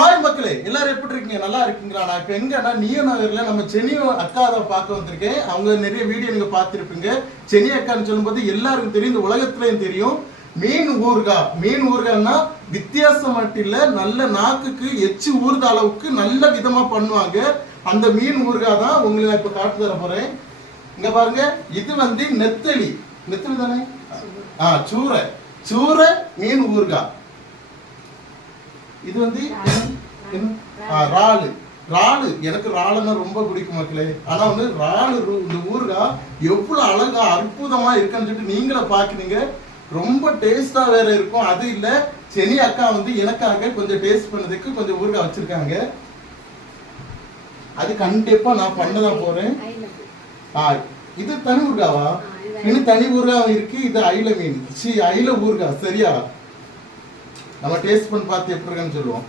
Hi மக்களே, எல்லாரும் எப்படி இருக்கீங்க? நல்லா இருக்கீங்களா? நான் இப்ப எங்கன்னா நியூ நகர்ல நம்ம செனி அக்கா தான் பார்க்க வந்திருக்கேன். அவங்க நிறைய வீடியோ நீங்க பார்த்திருப்பீங்க. செனி அக்கான்னு சொல்லும்போது எல்லாருக்கும் தெரியும், இந்த உலகத்துலயும் தெரியும். மீன் ஊறுகாய்னா வித்தியாசம் மட்டும் இல்ல, நல்ல நாக்குக்கு எச்சு ஊறுத அளவுக்கு நல்ல விதமா பண்ணுவாங்க. அந்த மீன் ஊறுகாய் தான் உங்களுக்கு இப்ப காட்டு தர போறேன். இங்க பாருங்க, இது நெத்தலி தானே? சூரை மீன் ஊறுகாய். இது ராலு எனக்கு ராலுன்னா ரொம்ப பிடிக்கும் மக்களே. ஆனா ராலு இந்த ஊறுகாய் எவ்வளவு அழகா அற்புதமா இருக்குன்னு சொல்லிட்டு நீங்களே பாக்குறீங்க. ரொம்ப டேஸ்டா வேற இருக்கும். அது இல்ல, செனி அக்கா எனக்காக கொஞ்சம் டேஸ்ட் பண்ணதுக்கு கொஞ்சம் ஊறுகாய் வச்சிருக்காங்க. அது கண்டிப்பா நான் பண்ணதான் போறேன். இது தனி ஊறுகாவா? இன்னும் தனி ஊறுகாய் இருக்கு. இது அயில மீன், அயில ஊறுகாய். சரியா, நம்ம டேஸ்ட் பண்ணி பார்த்து எப்படி இருக்குன்னு சொல்லுவோம்.